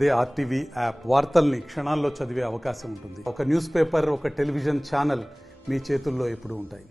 అదే RTV app వార్తల్ని క్షణాల్లో చదివే అవకాశం ఉంటుంది. ఒక న్యూస్ పేపర్, ఒక టెలివిజన్ ఛానల్ మీ చేతుల్లో ఎప్పుడూ ఉంటాయి.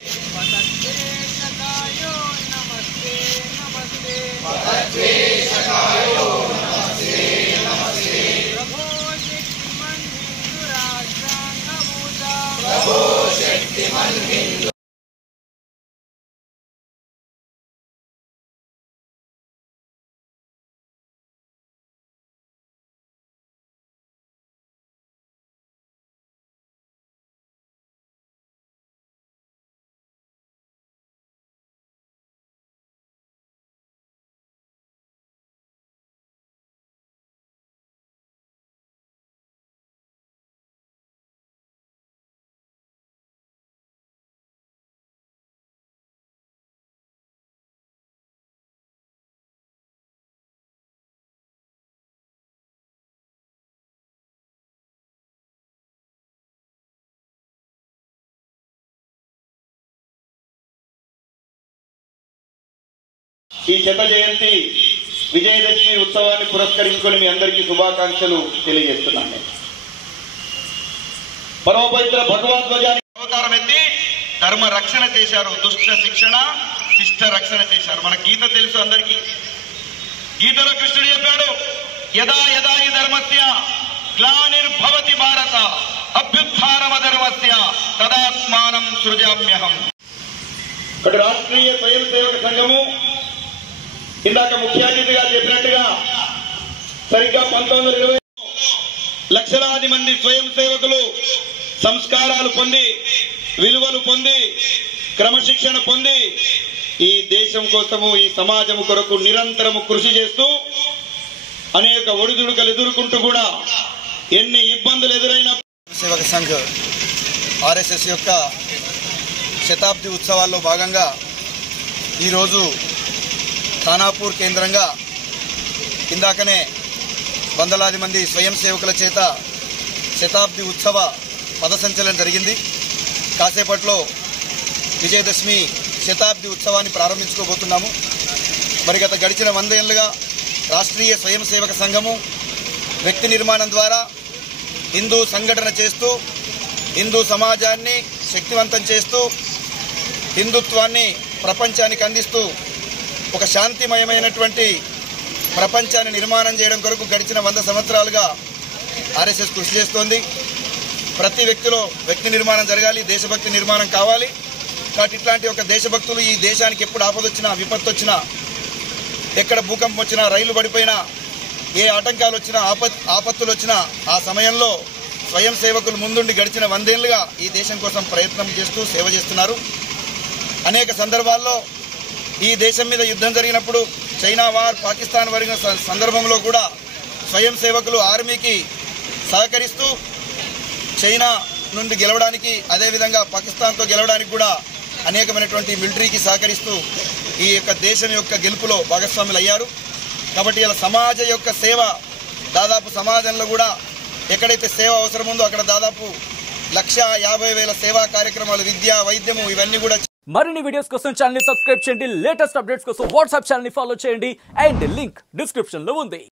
ఈ శత జయంతి విజయదశమి ఉత్సవాన్ని పురస్కరించుకొని మీ అందరికీ శుభాకాంక్షలు తెలియజేస్తున్నాను. పరమపవిత్ర భగవద్ధ్వజానికి అవతారం ఎత్తి ధర్మ రక్షణ చేశారు, దుష్ట శిక్షణ శిష్ట రక్షణ చేశారు. మన గీత తెలుసు అందరికీ. గీతలో కృష్ణుడు చెప్పాడు, యదా యదా హి ధర్మస్య గ్లానిర్భవతి భారత అభ్యుత్థానమ ధర్మస్య తదాత్మానం సృజామ్యహం. ఇక్కడ రాష్ట్రీయ స్వయం సేవక సంఘము ఇందాక ముఖ్య అతిథిగా చెప్పినట్టుగా సరిగ్గా 1920 లక్షలాది మంది స్వయం సేవకులు సంస్కారాలు పొంది, విలువలు పొంది, క్రమశిక్షణ పొంది ఈ దేశం కోసము, ఈ సమాజం కొరకు నిరంతరము కృషి చేస్తూ అనేక ఒడిదుడుకలు ఎదుర్కొంటూ కూడా ఎన్ని ఇబ్బందులు ఎదురైనా సేవక సంఘ్ ఆర్ఎస్ఎస్ యొక్క శతాబ్ది ఉత్సవాల్లో భాగంగా ఈరోజు ఖానాపూర్ కేంద్రంగా ఇందాకనే వందలాది మంది స్వయం సేవకుల చేత శతాబ్ది ఉత్సవ పదసంచలనం జరిగింది. కాసేపట్లో విజయదశమి శతాబ్ది ఉత్సవాన్ని ప్రారంభించుకోబోతున్నాము. మరి గత గడిచిన 100 ఏళ్లుగా రాష్ట్రీయ స్వయం సేవక సంఘము వ్యక్తి నిర్మాణం ద్వారా హిందూ సంఘటన చేస్తూ, హిందూ సమాజాన్ని శక్తివంతం చేస్తూ, హిందుత్వాన్ని ప్రపంచానికి అందిస్తూ ఒక శాంతిమయమైనటువంటి ప్రపంచాన్ని నిర్మాణం చేయడం కొరకు గడిచిన 100 సంవత్సరాలుగా ఆర్ఎస్ఎస్ కృషి చేస్తోంది. ప్రతి వ్యక్తిలో వ్యక్తి నిర్మాణం జరగాలి, దేశభక్తి నిర్మాణం కావాలి. కాబట్టి ఇట్లాంటి ఒక దేశభక్తులు ఈ దేశానికి ఎప్పుడు ఆపదొచ్చినా, విపత్తు వచ్చినా, ఎక్కడ భూకంపం వచ్చినా, రైలు పడిపోయినా, ఏ ఆటంకాలు వచ్చినా, ఆపత్తులు వచ్చినా ఆ సమయంలో స్వయం సేవకులు ముందుండి గడిచిన 100 ఏళ్లుగా ఈ దేశం కోసం ప్రయత్నం చేస్తూ సేవ చేస్తున్నారు. అనేక సందర్భాల్లో ఈ దేశం మీద యుద్ధం జరిగినప్పుడు, చైనా వార్, పాకిస్తాన్ జరిగిన సందర్భంలో కూడా స్వయం సేవకులు ఆర్మీకి సహకరిస్తూ చైనా నుండి గెలవడానికి, అదేవిధంగా పాకిస్తాన్తో గెలవడానికి కూడా అనేకమైనటువంటి మిలిటరీకి సహకరిస్తూ ఈ యొక్క దేశం యొక్క గెలుపులో భాగస్వాములు అయ్యారు. కాబట్టి ఇలా సమాజ యొక్క సేవ, దాదాపు సమాజంలో కూడా ఎక్కడైతే సేవ అవసరం ఉందో అక్కడ దాదాపు 150,000 సేవా కార్యక్రమాలు, విద్య, వైద్యము ఇవన్నీ కూడా. మరిన్ని వీడియోస్ కోసం ఛానల్ ని సబ్స్క్రైబ్ చేయండి. లేటెస్ట్ అప్డేట్స్ కోసం వాట్సాప్ ఛానల్ ని ఫాలో చేయండి. అండ్ లింక్ డిస్క్రిప్షన్ లో ఉంది.